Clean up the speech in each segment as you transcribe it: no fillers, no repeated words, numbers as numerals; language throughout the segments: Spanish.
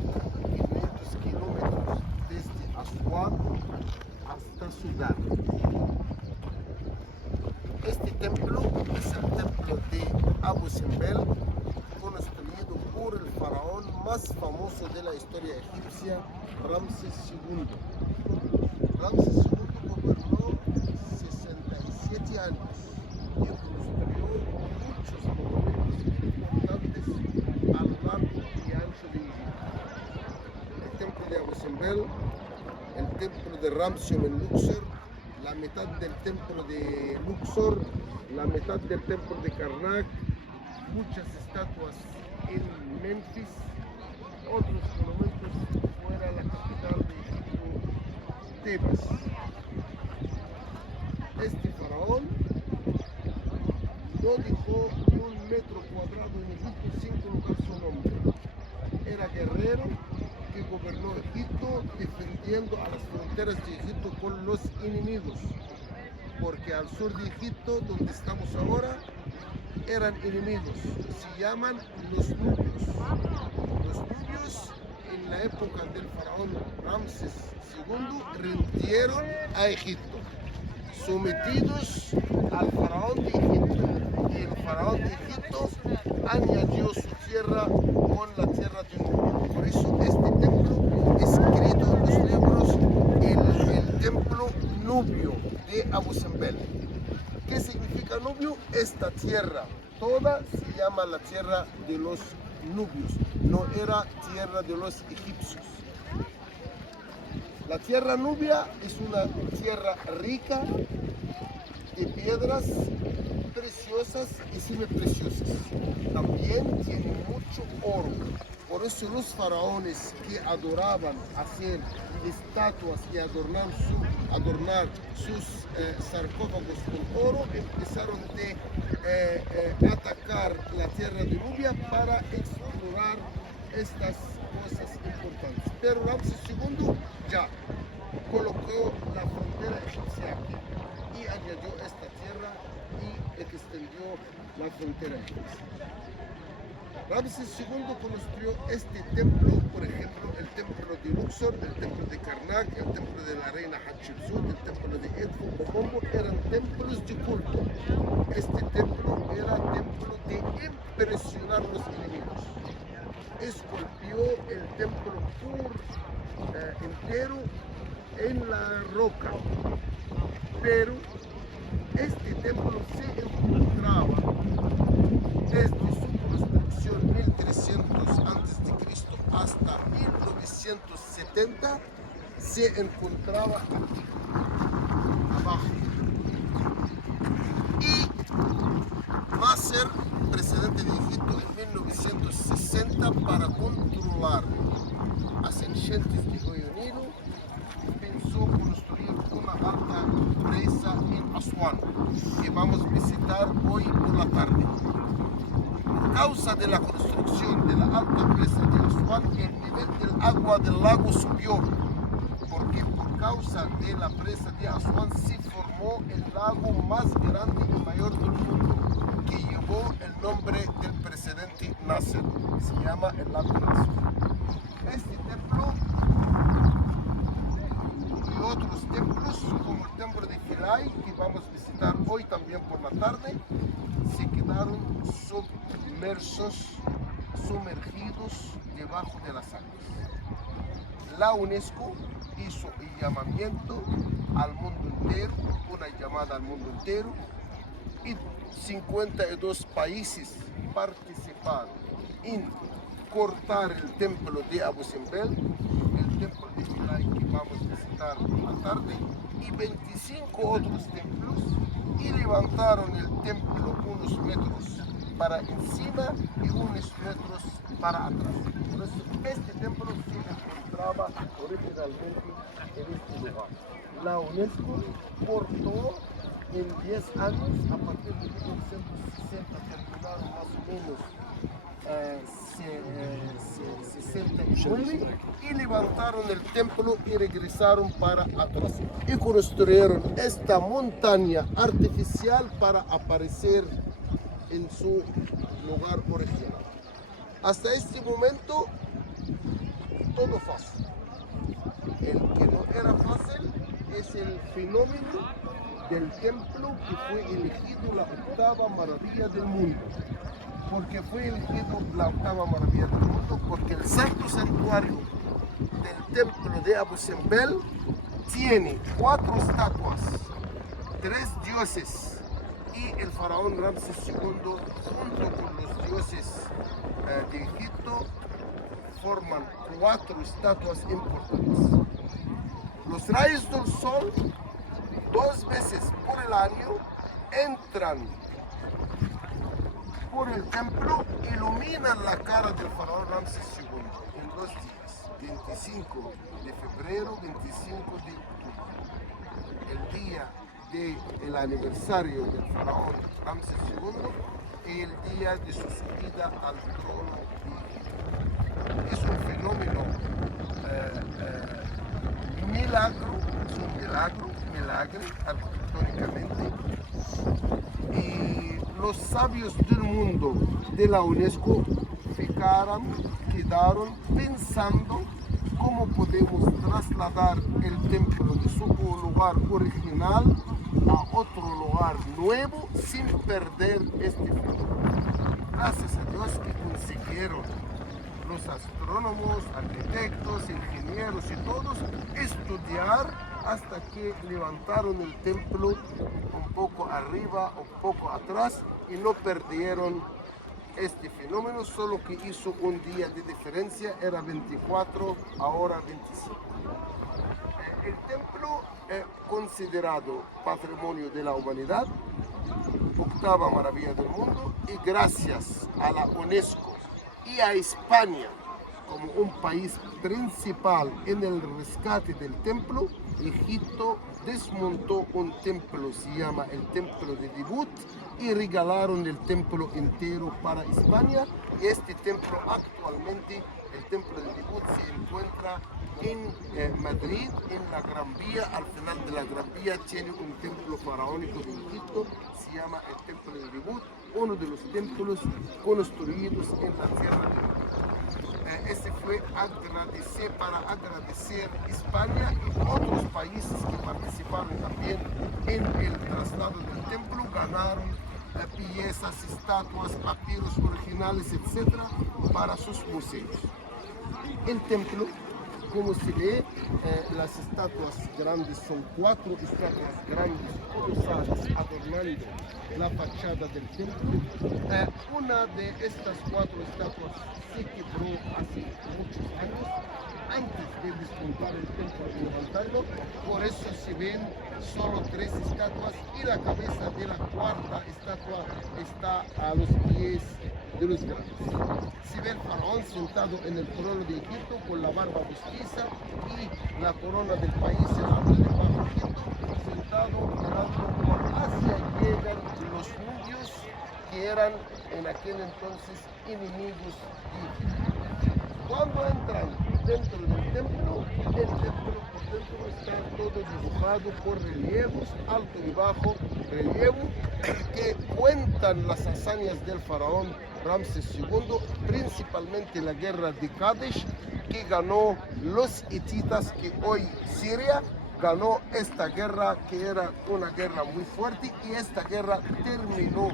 500 kilómetros desde Asuán hasta Sudán. Este templo es el templo de Abu Simbel, construido por el faraón más famoso de la historia egipcia, Ramsés II. Ramsés II gobernó 67 años y construyó muchos monumentos importantes a lo largo y ancho de Egipto. El templo de Abu Simbel, el templo de Ramsio en Luxor, la mitad del templo de Luxor, la mitad del templo de Karnak, muchas estatuas en Memphis, otros monumentos fuera de la capital de Egipto, Tebas. Este faraón no dejó ni un metro cuadrado en Egipto sin colocar su nombre. Era guerrero que gobernó Egipto defendiendo a las fronteras de Egipto con los enemigos, porque al sur de Egipto, donde estamos ahora, eran enemigos, se llaman los nubios. Los nubios en la época del faraón Ramsés II rindieron a Egipto, sometidos al faraón de Egipto, y el faraón de Egipto añadió su tierra con la tierra de Nubia. Por eso este templo es escrito en los libros el templo nubio de Abu Simbel. ¿Qué significa nubio? Esta tierra toda se llama la tierra de los nubios, no era tierra de los egipcios. La tierra nubia es una tierra rica de piedras preciosas y semipreciosas. También tiene mucho oro. Por eso los faraones que adoraban hacer estatuas y adornar sus sarcófagos con oro, empezaron a atacar la tierra de Nubia para explorar estas cosas importantes. Pero Ramsés II ya colocó la frontera egipcia aquí y añadió esta tierra y extendió la frontera egipcia. Ramsés II construyó este templo, por ejemplo, el templo de Luxor, el templo de Karnak, el templo de la reina Hatshepsut, el templo de Edfu o Bombo, eran templos de culto. Este templo era templo de impresionar a los enemigos. Esculpió el templo entero en la roca, pero este templo se encontraba desde su construcción 1300 a.C. hasta 1970, se encontraba aquí abajo. Y Nasser, presidente de Egipto en 1960, para controlar ascendentes de Río Nilo, pensó construir una alta presa en Asuán, que vamos a visitar hoy por la tarde. Por causa de la construcción de la alta presa de Asuán, el nivel del agua del lago subió, porque por causa de la presa de Asuán se formó el lago más grande y mayor del mundo, que llevó el nombre del presidente Nasser. Se llama el lago Nasser. Este templo y otros templos, como el templo de Philae, que vamos a visitar hoy también por la tarde, se quedaron sumergidos debajo de las aguas. La UNESCO hizo el llamamiento al mundo entero, una llamada al mundo entero, y 52 países participaron en cortar el templo de Abu Simbel, el templo de Philae que vamos a visitar por la tarde, y 25 otros templos, y levantaron el templo unos metros para encima y unos metros para atrás. Por eso este templo se encontraba originalmente en este lugar. La UNESCO cortó en 10 años, a partir de 1960 terminaron más o menos 69, y levantaron el templo y regresaron para atrás y construyeron esta montaña artificial para aparecer en su lugar original. Hasta este momento todo fácil. El que no era fácil es el fenómeno del templo que fue elegido la octava maravilla del mundo. Porque fue elegido la octava maravilla del mundo, porque el santo santuario del templo de Abu Simbel tiene 4 estatuas, 3 dioses y el faraón Ramsés II junto con los dioses de Egipto forman 4 estatuas importantes. Los rayos del sol 2 veces por el año entran por el templo, iluminan la cara del faraón Ramsés II en 2 días, 25 de febrero, 25 de octubre, el día del aniversario del faraón Ramsés II y el día de su subida al trono de Egipto. Es un fenómeno milagro, es un milagro arquitectónicamente. Y los sabios del mundo de la UNESCO quedaron pensando cómo podemos trasladar el templo de su lugar original a otro lugar nuevo sin perder este fenómeno. Gracias a Dios que consiguieron los astrónomos, arquitectos, ingenieros y todos estudiar hasta que levantaron el templo un poco arriba o un poco atrás y no perdieron este fenómeno, solo que hizo un día de diferencia, era 24, ahora 25. El templo es considerado Patrimonio de la Humanidad, octava maravilla del mundo, y gracias a la UNESCO y a España como un país principal en el rescate del templo, Egipto desmontó un templo, se llama el Templo de Debut, y regalaron el templo entero para España. Y este templo actualmente, el Templo de Debut, se encuentra en Madrid, en la Gran Vía. Al final de la Gran Vía tiene un templo faraónico de Egipto, se llama el Templo de Debut, uno de los templos construidos en la tierra de Egipto. Este fue para agradecer España y otros países que participaron también en el traslado del templo, ganaron piezas, estatuas, papiros originales, etc. para sus museos. El templo, como se ve, las estatuas grandes son 4 estatuas grandes colosales adornando la fachada del templo. Una de estas 4 estatuas se quebró hace muchos años antes de desmontar el templo y levantarlo, por eso se ven solo 3 estatuas y la cabeza de la 4ª estatua está a los pies de los grandes. Se ve el faraón sentado en el trono de Egipto con la barba postiza y la corona del país, el árbol del bajo Egipto, sentado mirando hacia llegan los nubios que eran en aquel entonces enemigos de Egipto. Cuando entran dentro del templo, el templo por dentro está todo dibujado por relieves, alto y bajo relevo, que cuentan las hazañas del faraón Ramsés II, principalmente la guerra de Kadesh, que ganó los hititas, que hoy Siria ganó esta guerra, que era una guerra muy fuerte, y esta guerra terminó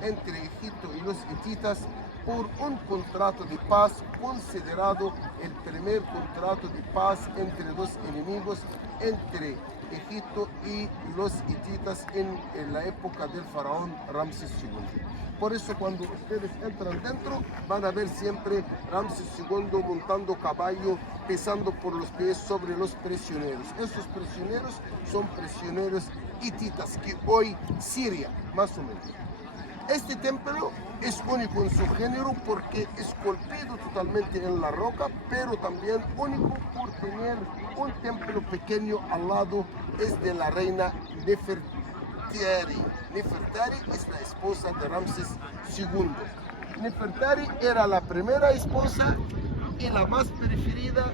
entre Egipto y los hititas por un contrato de paz considerado el primer contrato de paz entre 2 enemigos, entre Egipto y los hititas en la época del faraón Ramsés II. Por eso cuando ustedes entran dentro van a ver siempre Ramsés II montando caballo, pisando por los pies sobre los prisioneros. Esos prisioneros son prisioneros hititas, que hoy Siria, más o menos. Este templo es único en su género porque es esculpido totalmente en la roca, pero también único por tener un templo pequeño al lado, es de la reina Nefertari. Nefertari es la esposa de Ramsés II. Nefertari era la primera esposa y la más preferida.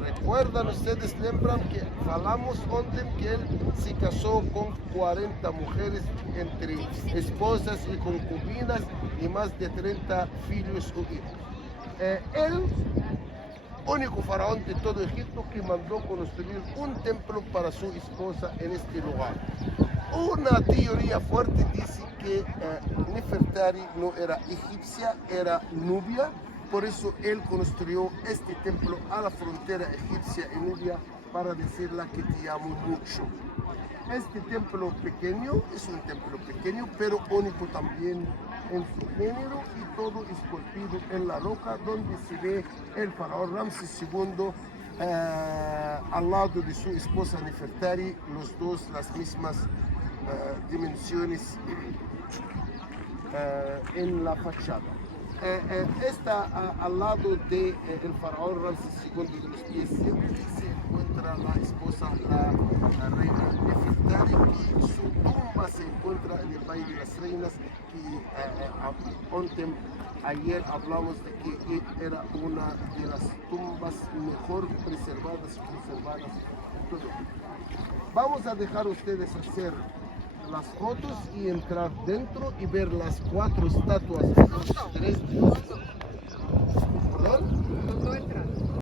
Recuerdan ustedes, lembran que hablamos ontem que él se casó con 40 mujeres entre esposas y concubinas y más de 30 hijos o hijos. Él único faraón de todo Egipto que mandó construir un templo para su esposa en este lugar. Una teoría fuerte dice que Nefertari no era egipcia, era nubia, por eso él construyó este templo a la frontera egipcia y nubia para decirle que te amo mucho. Este templo pequeño es un templo pequeño, pero único también en su género, y todo esculpido en la roca, donde se ve el faraón Ramsés II al lado de su esposa Nefertari, los dos las mismas dimensiones en la fachada. Está al lado del faraón Ramsés II de los pies siempre se encuentra la esposa, la reina Nefertari, y su tumba se encuentra en el Valle de las Reinas, que ayer hablamos de que era una de las tumbas mejor preservadas y conservadas en todo. Vamos a dejar ustedes hacer las fotos y entrar dentro y ver las 4 estatuas de los 3 dioses